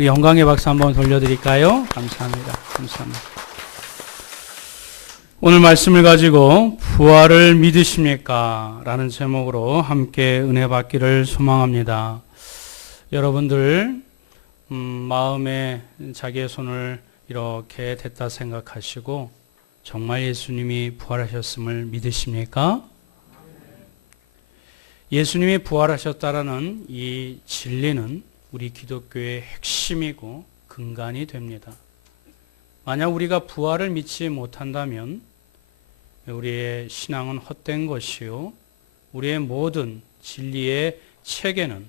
우리 영광의 박수 한번 돌려드릴까요? 감사합니다. 감사합니다. 오늘 말씀을 가지고 부활을 믿으십니까? 라는 제목으로 함께 은혜 받기를 소망합니다. 여러분들 마음에 자기의 손을 이렇게 댔다 생각하시고 정말 예수님이 부활하셨음을 믿으십니까? 예수님이 부활하셨다라는 이 진리는 우리 기독교의 핵심이고 근간이 됩니다. 만약 우리가 부활을 믿지 못한다면 우리의 신앙은 헛된 것이요, 우리의 모든 진리의 체계는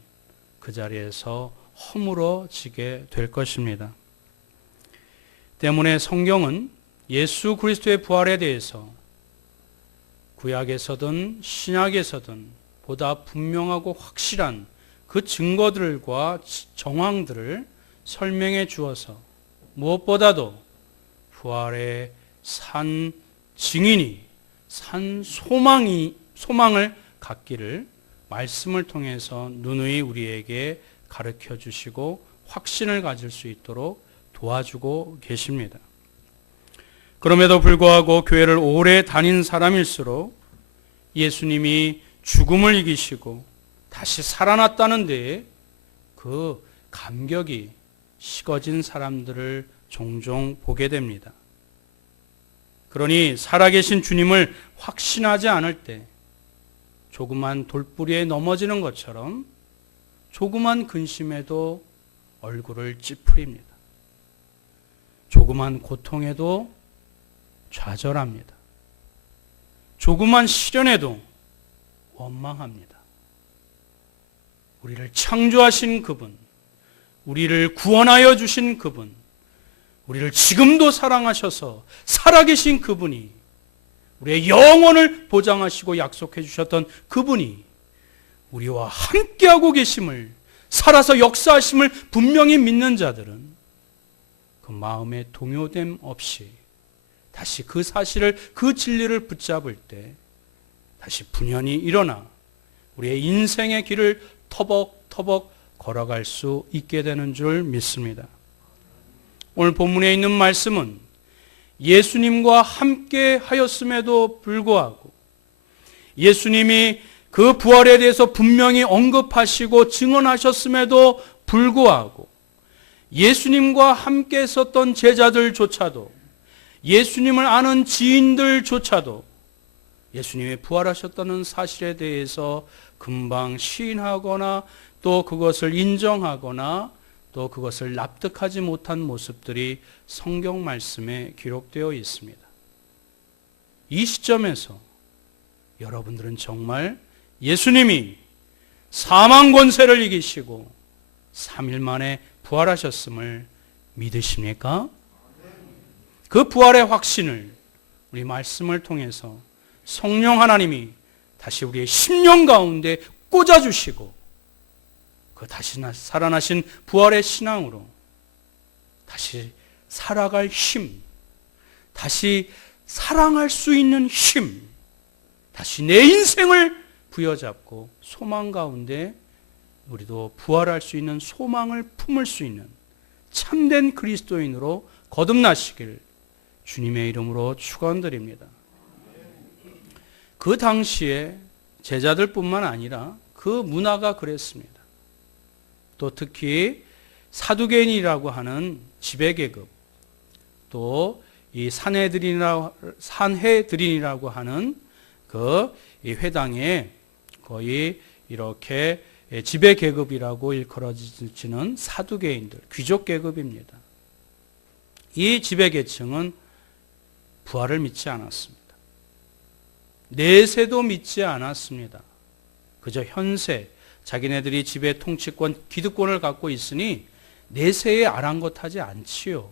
그 자리에서 허물어지게 될 것입니다. 때문에 성경은 예수 그리스도의 부활에 대해서 구약에서든 신약에서든 보다 분명하고 확실한 그 증거들과 정황들을 설명해 주어서 무엇보다도 부활의 산 증인이, 산 소망을 갖기를 말씀을 통해서 누누이 우리에게 가르쳐 주시고 확신을 가질 수 있도록 도와주고 계십니다. 그럼에도 불구하고 교회를 오래 다닌 사람일수록 예수님이 죽음을 이기시고 다시 살아났다는 데에 그 감격이 식어진 사람들을 종종 보게 됩니다. 그러니 살아계신 주님을 확신하지 않을 때 조그만 돌뿌리에 넘어지는 것처럼 조그만 근심에도 얼굴을 찌푸립니다. 조그만 고통에도 좌절합니다. 조그만 시련에도 원망합니다. 우리를 창조하신 그분, 우리를 구원하여 주신 그분, 우리를 지금도 사랑하셔서 살아계신 그분이, 우리의 영혼을 보장하시고 약속해 주셨던 그분이 우리와 함께하고 계심을, 살아서 역사하심을 분명히 믿는 자들은 그 마음의 동요됨 없이 다시 그 사실을, 그 진리를 붙잡을 때 다시 분연히 일어나 우리의 인생의 길을 터벅터벅 걸어갈 수 있게 되는 줄 믿습니다. 오늘 본문에 있는 말씀은 예수님과 함께 하였음에도 불구하고, 예수님이 그 부활에 대해서 분명히 언급하시고 증언하셨음에도 불구하고, 예수님과 함께 있었던 제자들조차도, 예수님을 아는 지인들조차도 예수님이 부활하셨다는 사실에 대해서 금방 시인하거나 또 그것을 인정하거나 또 그것을 납득하지 못한 모습들이 성경 말씀에 기록되어 있습니다. 이 시점에서 여러분들은 정말 예수님이 사망 권세를 이기시고 3일 만에 부활하셨음을 믿으십니까? 그 부활의 확신을 우리 말씀을 통해서 성령 하나님이 다시 우리의 심령 가운데 꽂아주시고 그 다시 살아나신 부활의 신앙으로 다시 살아갈 힘, 다시 사랑할 수 있는 힘, 다시 내 인생을 부여잡고 소망 가운데 우리도 부활할 수 있는 소망을 품을 수 있는 참된 그리스도인으로 거듭나시길 주님의 이름으로 축원드립니다. 그 당시에 제자들뿐만 아니라 그 문화가 그랬습니다. 또 특히 사두개인이라고 하는 지배계급, 또 이 산헤드린이라고 하는 그 이 회당에 거의 이렇게 지배계급이라고 일컬어지는 사두개인들, 귀족계급입니다. 이 지배계층은 부활을 믿지 않았습니다. 내세도 믿지 않았습니다. 그저 현세, 자기네들이 지배 통치권, 기득권을 갖고 있으니 내세에 아랑곳하지 않지요.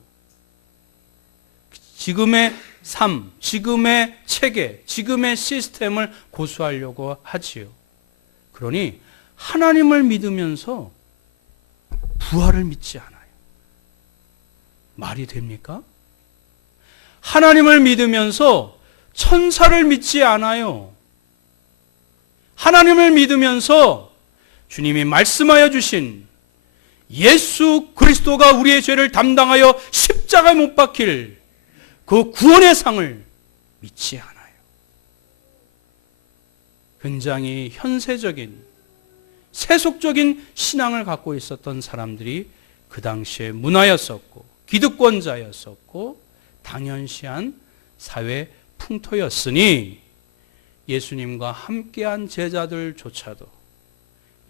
지금의 삶, 지금의 체계, 지금의 시스템을 고수하려고 하지요. 그러니 하나님을 믿으면서 부활을 믿지 않아요. 말이 됩니까? 하나님을 믿으면서 천사를 믿지 않아요. 하나님을 믿으면서 주님이 말씀하여 주신 예수 그리스도가 우리의 죄를 담당하여 십자가에 못 박힐 그 구원의 상을 믿지 않아요. 굉장히 현세적인 세속적인 신앙을 갖고 있었던 사람들이 그 당시에 문화였었고 기득권자였었고 당연시한 사회 풍토였으니 예수님과 함께한 제자들조차도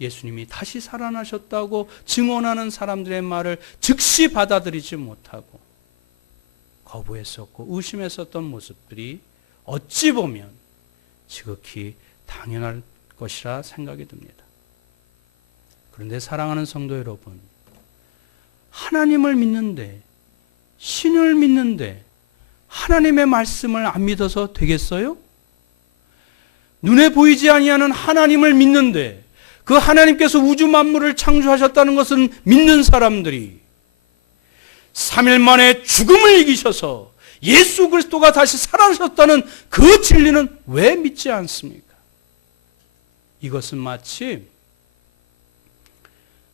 예수님이 다시 살아나셨다고 증언하는 사람들의 말을 즉시 받아들이지 못하고 거부했었고 의심했었던 모습들이 어찌 보면 지극히 당연할 것이라 생각이 듭니다. 그런데 사랑하는 성도 여러분, 하나님을 믿는데, 신을 믿는데 하나님의 말씀을 안 믿어서 되겠어요? 눈에 보이지 아니하는 하나님을 믿는데 그 하나님께서 우주 만물을 창조하셨다는 것은 믿는 사람들이 3일 만에 죽음을 이기셔서 예수 그리스도가 다시 살아나셨다는 그 진리는 왜 믿지 않습니까? 이것은 마치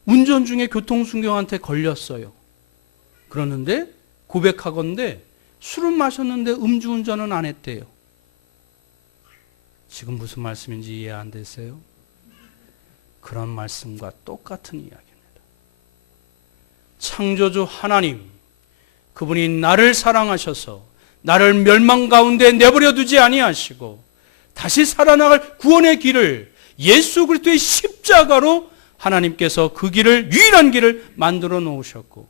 운전 중에 교통순경한테 걸렸어요. 그러는데 고백하건대 술은 마셨는데 음주운전은 안 했대요. 지금 무슨 말씀인지 이해 안 되세요? 그런 말씀과 똑같은 이야기입니다. 창조주 하나님, 그분이 나를 사랑하셔서 나를 멸망 가운데 내버려 두지 아니하시고 다시 살아나갈 구원의 길을 예수 그리스도의 십자가로 하나님께서 그 길을, 유일한 길을 만들어 놓으셨고,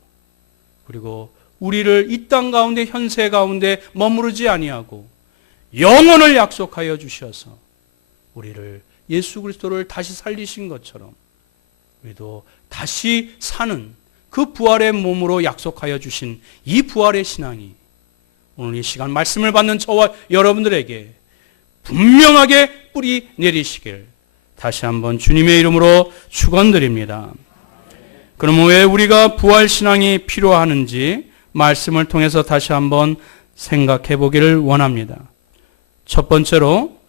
그리고 우리를 이 땅 가운데, 현세 가운데 머무르지 아니하고 영원을 약속하여 주셔서 우리를 예수 그리스도를 다시 살리신 것처럼 우리도 다시 사는 그 부활의 몸으로 약속하여 주신 이 부활의 신앙이 오늘 이 시간 말씀을 받는 저와 여러분들에게 분명하게 뿌리 내리시길 다시 한번 주님의 이름으로 축원드립니다. 그럼 왜 우리가 부활 신앙이 필요하는지 말씀을 통해서 다시 한번 생각해 보기를 원합니다. 첫 번째로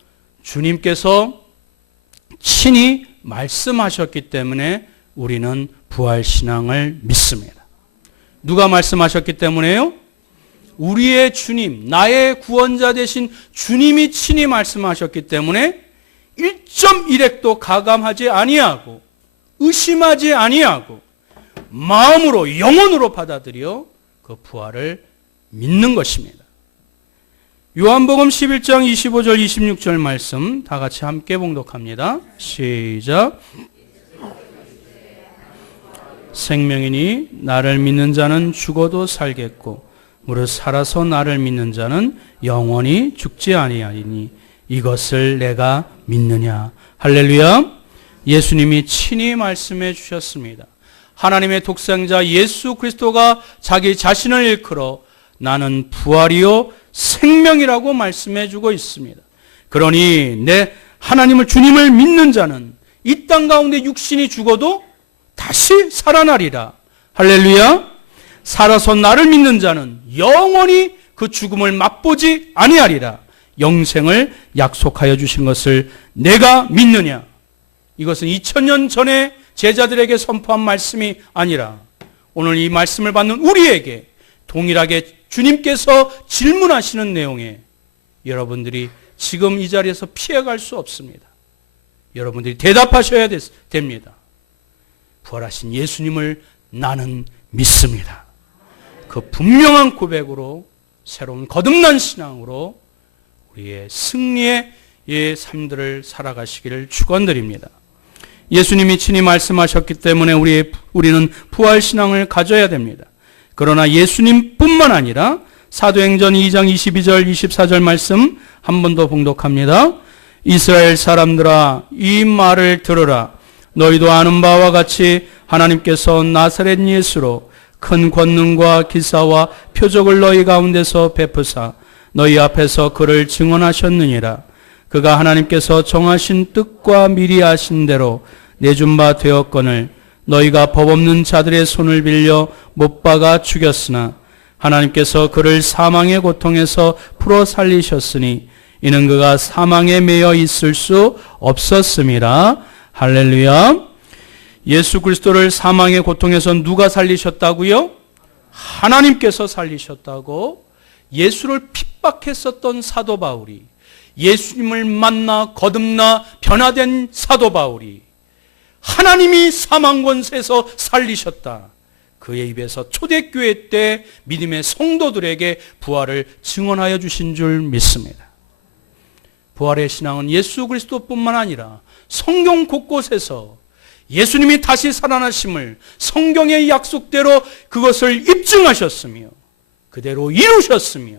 주님께서 친히 말씀하셨기 때문에 우리는 부활 신앙을 믿습니다. 누가 말씀하셨기 때문에요? 우리의 주님, 나의 구원자 되신 주님이 친히 말씀하셨기 때문에 1.1핵도 가감하지 아니하고 의심하지 아니하고 마음으로 영혼으로 받아들여 그 부활을 믿는 것입니다. 요한복음 11장 25절 26절 말씀 다 같이 함께 봉독합니다. 시작. 생명이니 나를 믿는 자는 죽어도 살겠고 무릇 살아서 나를 믿는 자는 영원히 죽지 아니하리니 이것을 내가 믿느냐. 할렐루야. 예수님이 친히 말씀해 주셨습니다. 하나님의 독생자 예수 그리스도가 자기 자신을 일컬어 나는 부활이요 생명이라고 말씀해 주고 있습니다. 그러니 내 하나님을 주님을 믿는 자는 이 땅 가운데 육신이 죽어도 다시 살아나리라. 할렐루야. 살아서 나를 믿는 자는 영원히 그 죽음을 맛보지 아니하리라. 영생을 약속하여 주신 것을 내가 믿느냐. 이것은 2000년 전에 제자들에게 선포한 말씀이 아니라 오늘 이 말씀을 받는 우리에게 동일하게 주님께서 질문하시는 내용에 여러분들이 지금 이 자리에서 피해갈 수 없습니다. 여러분들이 대답하셔야 됩니다. 부활하신 예수님을 나는 믿습니다. 그 분명한 고백으로 새로운 거듭난 신앙으로 우리의 승리의 삶들을 살아가시기를 축원드립니다. 예수님이 친히 말씀하셨기 때문에 우리는 부활 신앙을 가져야 됩니다. 그러나 예수님뿐만 아니라 사도행전 2장 22절 24절 말씀 한 번 더 봉독합니다. 이스라엘 사람들아 이 말을 들으라. 너희도 아는 바와 같이 하나님께서 나사렛 예수로 큰 권능과 기사와 표적을 너희 가운데서 베푸사 너희 앞에서 그를 증언하셨느니라. 그가 하나님께서 정하신 뜻과 미리 아신 대로 내준 바 되었거늘 너희가 법 없는 자들의 손을 빌려 못 박아 죽였으나 하나님께서 그를 사망의 고통에서 풀어 살리셨으니 이는 그가 사망에 매여 있을 수 없었음이라. 할렐루야. 예수 그리스도를 사망의 고통에서 누가 살리셨다고요? 하나님께서 살리셨다고 예수를 핍박했었던 사도 바울이, 예수님을 만나 거듭나 변화된 사도 바울이 하나님이 사망 권세에서 살리셨다, 그의 입에서 초대교회 때 믿음의 성도들에게 부활을 증언하여 주신 줄 믿습니다. 부활의 신앙은 예수 그리스도뿐만 아니라 성경 곳곳에서 예수님이 다시 살아나심을 성경의 약속대로 그것을 입증하셨으며 그대로 이루셨으며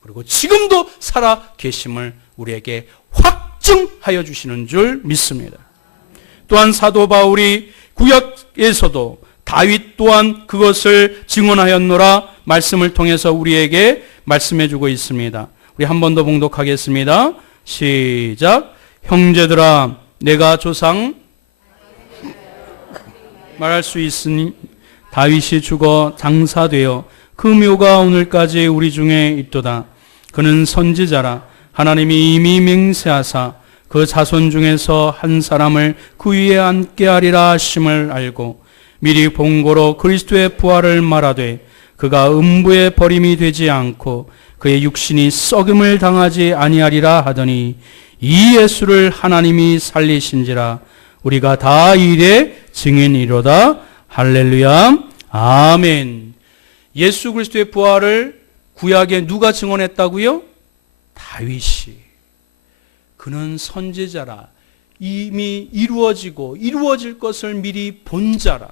그리고 지금도 살아 계심을 우리에게 확증하여 주시는 줄 믿습니다. 또한 사도 바울이 구약에서도 다윗 또한 그것을 증언하였노라 말씀을 통해서 우리에게 말씀해 주고 있습니다. 우리 한 번 더 봉독하겠습니다. 시작. 형제들아, 내가 조상 말할 수 있으니 다윗이 죽어 장사되어 그 묘가 오늘까지 우리 중에 있도다. 그는 선지자라. 하나님이 이미 맹세하사 그 자손 중에서 한 사람을 그 위에 앉게 하리라 하심을 알고 미리 본고로 그리스도의 부활을 말하되 그가 음부에 버림이 되지 않고 그의 육신이 썩음을 당하지 아니하리라 하더니 이 예수를 하나님이 살리신지라. 우리가 다 이 일의 증인이로다. 할렐루야. 아멘. 예수 그리스도의 부활을 구약에 누가 증언했다고요? 다윗이. 그는 선지자라. 이미 이루어지고 이루어질 것을 미리 본 자라.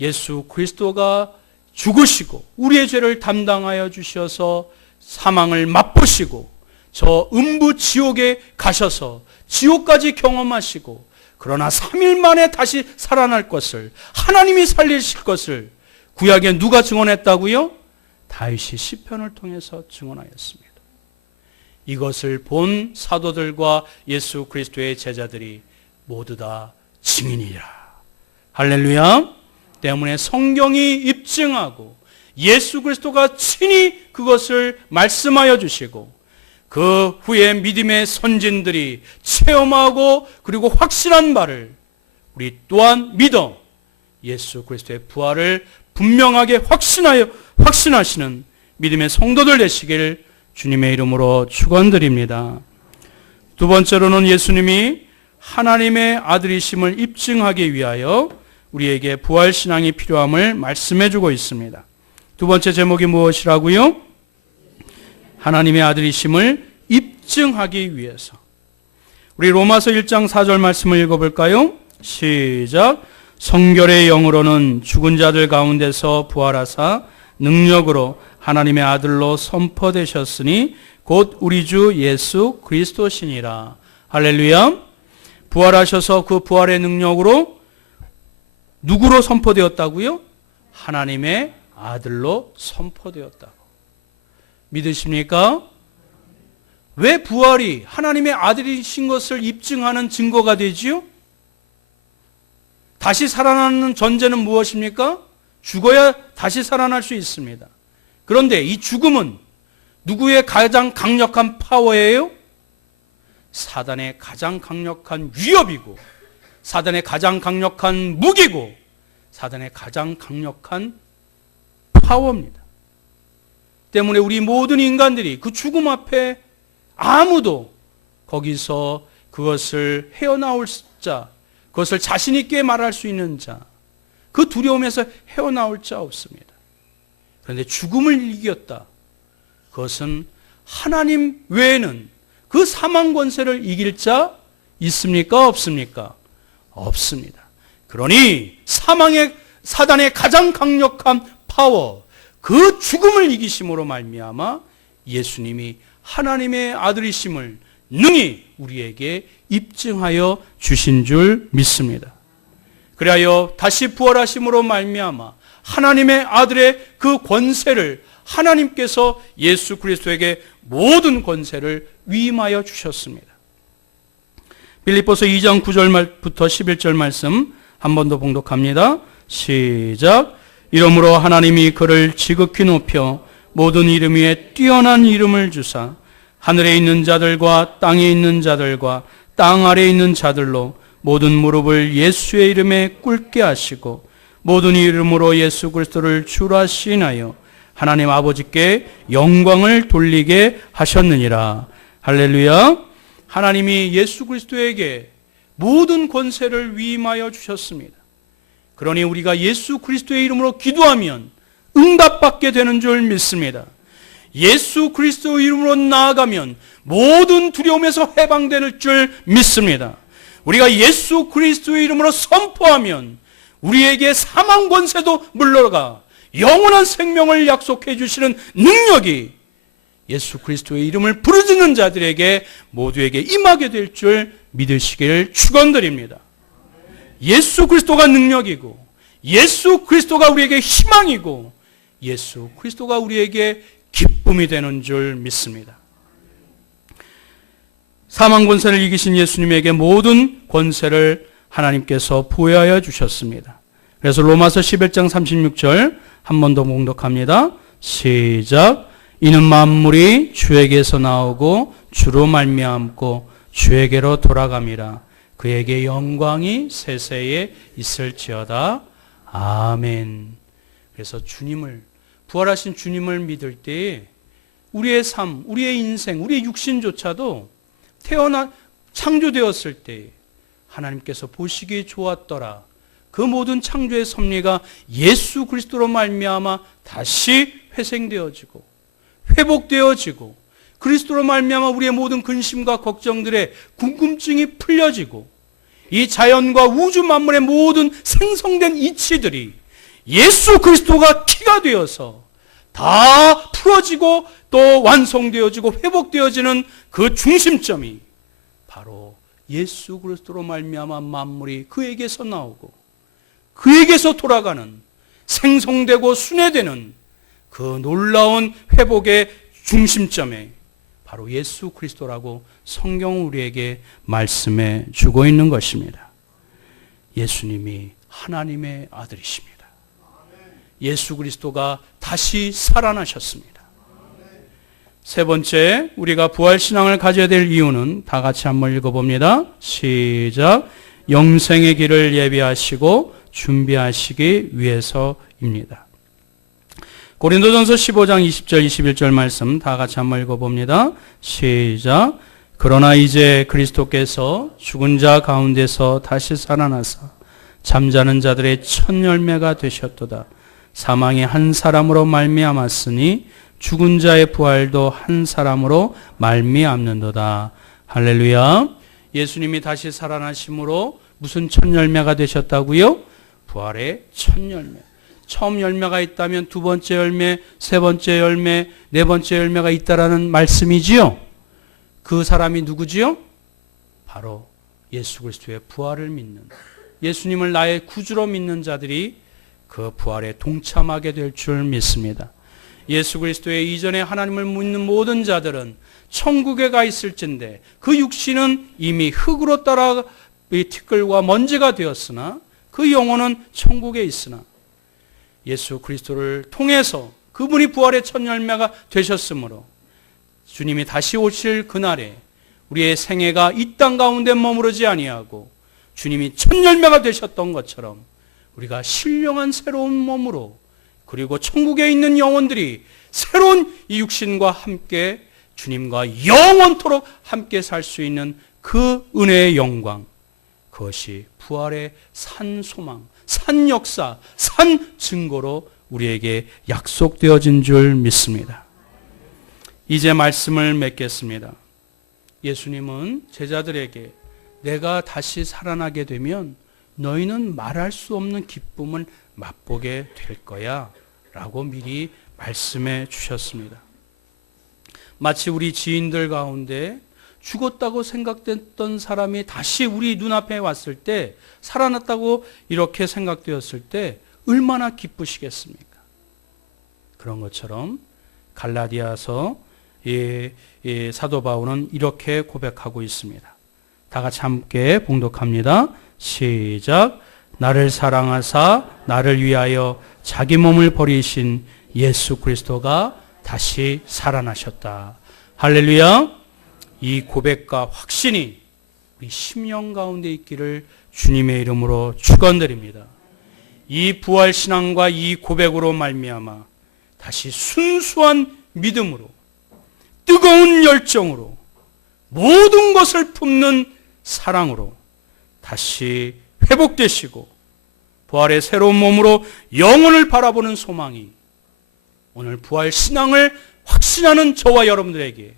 예수 그리스도가 죽으시고 우리의 죄를 담당하여 주셔서 사망을 맛보시고 저 음부 지옥에 가셔서 지옥까지 경험하시고 그러나 3일 만에 다시 살아날 것을, 하나님이 살리실 것을 구약에 누가 증언했다고요? 다윗이 시편을 통해서 증언하였습니다. 이것을 본 사도들과 예수 그리스도의 제자들이 모두 다 증인이라. 할렐루야. 때문에 성경이 입증하고 예수 그리스도가 친히 그것을 말씀하여 주시고 그 후에 믿음의 선진들이 체험하고 그리고 확신한 바를 우리 또한 믿어 예수 그리스도의 부활을 분명하게 확신하시는 믿음의 성도들 되시길 주님의 이름으로 축원드립니다. 두 번째로는 예수님이 하나님의 아들이심을 입증하기 위하여 우리에게 부활신앙이 필요함을 말씀해주고 있습니다. 두 번째 제목이 무엇이라고요? 하나님의 아들이심을 입증하기 위해서. 우리 로마서 1장 4절 말씀을 읽어볼까요? 시작. 성결의 영으로는 죽은 자들 가운데서 부활하사 능력으로 하나님의 아들로 선포되셨으니 곧 우리 주 예수 그리스도시니라. 할렐루야. 부활하셔서 그 부활의 능력으로 누구로 선포되었다고요? 하나님의 아들로 선포되었다고. 믿으십니까? 왜 부활이 하나님의 아들이신 것을 입증하는 증거가 되지요? 다시 살아나는 전제는 무엇입니까? 죽어야 다시 살아날 수 있습니다. 그런데 이 죽음은 누구의 가장 강력한 파워예요? 사단의 가장 강력한 위협이고 사단의 가장 강력한 무기고 사단의 가장 강력한 파워입니다. 때문에 우리 모든 인간들이 그 죽음 앞에 아무도 거기서 그것을 헤어나올 자, 그것을 자신 있게 말할 수 있는 자, 그 두려움에서 헤어나올 자 없습니다. 그런데 죽음을 이겼다. 그것은 하나님 외에는 그 사망 권세를 이길 자 있습니까? 없습니까? 없습니다. 그러니 사단의 가장 강력한 파워, 그 죽음을 이기심으로 말미암아 예수님이 하나님의 아들이심을 능히 우리에게 입증하여 주신 줄 믿습니다. 그리하여 다시 부활하심으로 말미암아 하나님의 아들의 그 권세를 하나님께서 예수 그리스도에게 모든 권세를 위임하여 주셨습니다. 빌립보서 2장 9절부터 11절 말씀 한 번 더 봉독합니다. 시작. 이러므로 하나님이 그를 지극히 높여 모든 이름 위에 뛰어난 이름을 주사 하늘에 있는 자들과 땅에 있는 자들과 땅 아래에 있는 자들로 모든 무릎을 예수의 이름에 꿇게 하시고 모든 이름으로 예수 그리스도를 주라 시인하여 하나님 아버지께 영광을 돌리게 하셨느니라. 할렐루야. 하나님이 예수 그리스도에게 모든 권세를 위임하여 주셨습니다. 그러니 우리가 예수 그리스도의 이름으로 기도하면 응답받게 되는 줄 믿습니다. 예수 그리스도의 이름으로 나아가면 모든 두려움에서 해방되는 줄 믿습니다. 우리가 예수 그리스도의 이름으로 선포하면 우리에게 사망 권세도 물러가 영원한 생명을 약속해 주시는 능력이 예수 그리스도의 이름을 부르짖는 자들에게 모두에게 임하게 될 줄 믿으시기를 축원드립니다. 예수 그리스도가 능력이고 예수 그리스도가 우리에게 희망이고 예수 그리스도가 우리에게 기쁨이 되는 줄 믿습니다. 사망 권세를 이기신 예수님에게 모든 권세를 하나님께서 부여하여 주셨습니다. 그래서 로마서 11장 36절 한 번 더 봉독합니다. 시작. 이는 만물이 주에게서 나오고 주로 말미암고 주에게로 돌아감이라. 그에게 영광이 세세에 있을지어다. 아멘. 그래서 주님을, 부활하신 주님을 믿을 때 우리의 삶, 우리의 인생, 우리의 육신조차도 창조되었을 때 하나님께서 보시기에 좋았더라. 그 모든 창조의 섭리가 예수 그리스도로 말미암아 다시 회생되어지고 회복되어지고 그리스도로 말미암아 우리의 모든 근심과 걱정들의 궁금증이 풀려지고 이 자연과 우주 만물의 모든 생성된 이치들이 예수 그리스도가 키가 되어서 다 풀어지고 또 완성되어지고 회복되어지는 그 중심점이 바로 예수 그리스도로 말미암아 만물이 그에게서 나오고 그에게서 돌아가는 생성되고 순회되는 그 놀라운 회복의 중심점에 바로 예수 그리스도라고 성경은 우리에게 말씀해 주고 있는 것입니다. 예수님이 하나님의 아들이십니다. 예수 그리스도가 다시 살아나셨습니다. 세 번째, 우리가 부활신앙을 가져야 될 이유는 다 같이 한번 읽어봅니다. 시작. 영생의 길을 예비하시고 준비하시기 위해서입니다. 고린도전서 15장 20절 21절 말씀 다 같이 한번 읽어봅니다. 시작. 그러나 이제 그리스도께서 죽은 자 가운데서 다시 살아나사 잠자는 자들의 첫 열매가 되셨도다. 사망이 한 사람으로 말미암았으니 죽은 자의 부활도 한 사람으로 말미암는도다. 할렐루야. 예수님이 다시 살아나심으로 무슨 첫 열매가 되셨다고요? 부활의 첫 열매. 처음 열매가 있다면 두 번째 열매, 세 번째 열매, 네 번째 열매가 있다라는 말씀이지요. 그 사람이 누구지요? 바로 예수 그리스도의 부활을 믿는, 예수님을 나의 구주로 믿는 자들이 그 부활에 동참하게 될 줄 믿습니다. 예수 그리스도의 이전에 하나님을 믿는 모든 자들은 천국에 가 있을진데 그 육신은 이미 흙으로 따라 티끌과 먼지가 되었으나 그 영혼은 천국에 있으나 예수 그리스도를 통해서 그분이 부활의 첫 열매가 되셨으므로 주님이 다시 오실 그날에 우리의 생애가 이 땅 가운데 머무르지 아니하고 주님이 첫 열매가 되셨던 것처럼 우리가 신령한 새로운 몸으로 그리고 천국에 있는 영혼들이 새로운 이 육신과 함께 주님과 영원토록 함께 살 수 있는 그 은혜의 영광, 그것이 부활의 산 소망, 산 역사, 산 증거로 우리에게 약속되어진 줄 믿습니다. 이제 말씀을 맺겠습니다. 예수님은 제자들에게 내가 다시 살아나게 되면 너희는 말할 수 없는 기쁨을 맛보게 될 거야 라고 미리 말씀해 주셨습니다. 마치 우리 지인들 가운데 죽었다고 생각됐던 사람이 다시 우리 눈앞에 왔을 때, 살아났다고 이렇게 생각되었을 때 얼마나 기쁘시겠습니까? 그런 것처럼 갈라디아서 사도 바울은 이렇게 고백하고 있습니다. 다 같이 함께 봉독합니다. 시작. 나를 사랑하사 나를 위하여 자기 몸을 버리신 예수 그리스도가 다시 살아나셨다. 할렐루야. 이 고백과 확신이 우리 심령 가운데 있기를 주님의 이름으로 축원드립니다. 이 부활신앙과 이 고백으로 말미암아 다시 순수한 믿음으로 뜨거운 열정으로 모든 것을 품는 사랑으로 다시 회복되시고 부활의 새로운 몸으로 영혼을 바라보는 소망이 오늘 부활신앙을 확신하는 저와 여러분들에게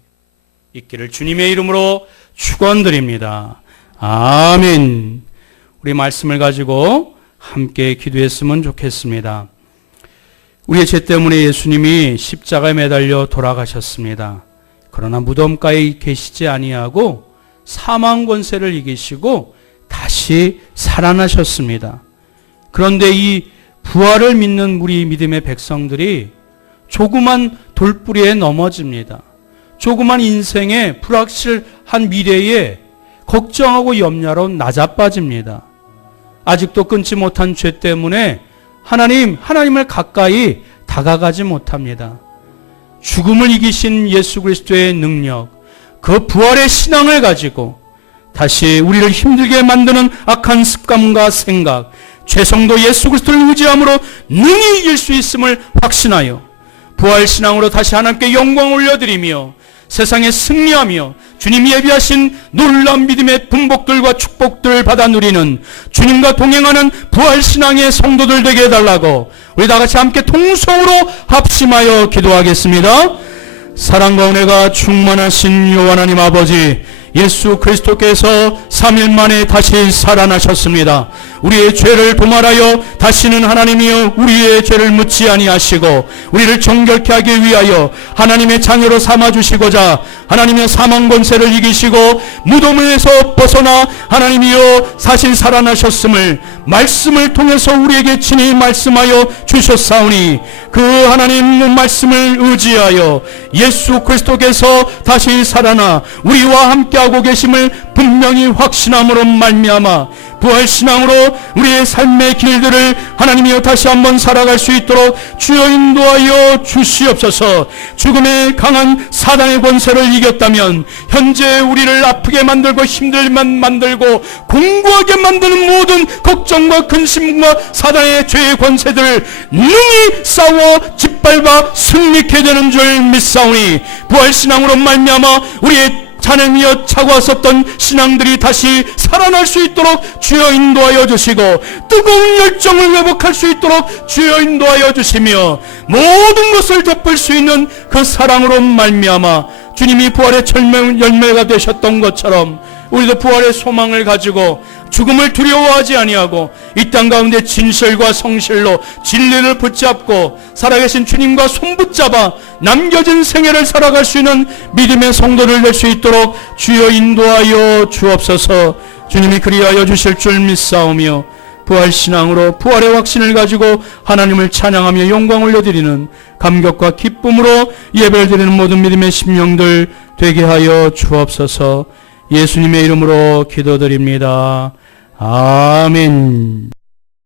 있기를 주님의 이름으로 축원드립니다. 아멘. 우리 말씀을 가지고 함께 기도했으면 좋겠습니다. 우리의 죄 때문에 예수님이 십자가에 매달려 돌아가셨습니다. 그러나 무덤가에 계시지 아니하고 사망 권세를 이기시고 다시 살아나셨습니다. 그런데 이 부활을 믿는 우리 믿음의 백성들이 조그만 돌뿌리에 넘어집니다. 조그만 인생의 불확실한 미래에 걱정하고 염려로 낮아빠집니다. 아직도 끊지 못한 죄 때문에 하나님을 가까이 다가가지 못합니다. 죽음을 이기신 예수 그리스도의 능력, 그 부활의 신앙을 가지고 다시 우리를 힘들게 만드는 악한 습관과 생각, 죄성도 예수 그리스도를 의지함으로 능히 이길 수 있음을 확신하여 부활신앙으로 다시 하나님께 영광을 올려드리며 세상에 승리하며 주님이 예비하신 놀라운 믿음의 분복들과 축복들을 받아 누리는 주님과 동행하는 부활신앙의 성도들 되게 해달라고 우리 다같이 함께 통성으로 합심하여 기도하겠습니다. 사랑과 은혜가 충만하신 요 하나님 아버지, 예수 그리스도께서 3일 만에 다시 살아나셨습니다. 우리의 죄를 도말하여 다시는 하나님이여 우리의 죄를 묻지 아니하시고 우리를 정결케 하기 위하여 하나님의 자녀로 삼아주시고자 하나님의 사망 권세를 이기시고 무덤에서 벗어나 하나님이여 사실 살아나셨음을 말씀을 통해서 우리에게 친히 말씀하여 주셨사오니 그 하나님 말씀을 의지하여 예수 그리스도께서 다시 살아나 우리와 함께하고 계심을 분명히 확신함으로 말미암아 부활신앙으로 우리의 삶의 길들을 하나님이여 다시 한번 살아갈 수 있도록 주여 인도하여 주시옵소서. 죽음의 강한 사단의 권세를 이겼다면 현재 우리를 아프게 만들고 힘들만 만들고 공고하게 만드는 모든 걱정과 근심과 사단의 죄의 권세들을 능히 싸워 짓밟아 승리케 되는 줄 믿사오니 부활신앙으로 말미암아 우리의 자녀이여 차고왔었던 신앙들이 다시 살아날 수 있도록 주여 인도하여 주시고 뜨거운 열정을 회복할 수 있도록 주여 인도하여 주시며 모든 것을 덮을 수 있는 그 사랑으로 말미암아 주님이 부활의 열매가 되셨던 것처럼 우리도 부활의 소망을 가지고 죽음을 두려워하지 아니하고 이 땅 가운데 진실과 성실로 진리를 붙잡고 살아계신 주님과 손붙잡아 남겨진 생애를 살아갈 수 있는 믿음의 성도를 될 수 있도록 주여 인도하여 주옵소서. 주님이 그리하여 주실 줄 믿사오며 부활신앙으로 부활의 확신을 가지고 하나님을 찬양하며 영광 올려드리는 감격과 기쁨으로 예배를 드리는 모든 믿음의 심령들 되게 하여 주옵소서. 예수님의 이름으로 기도드립니다. 아멘.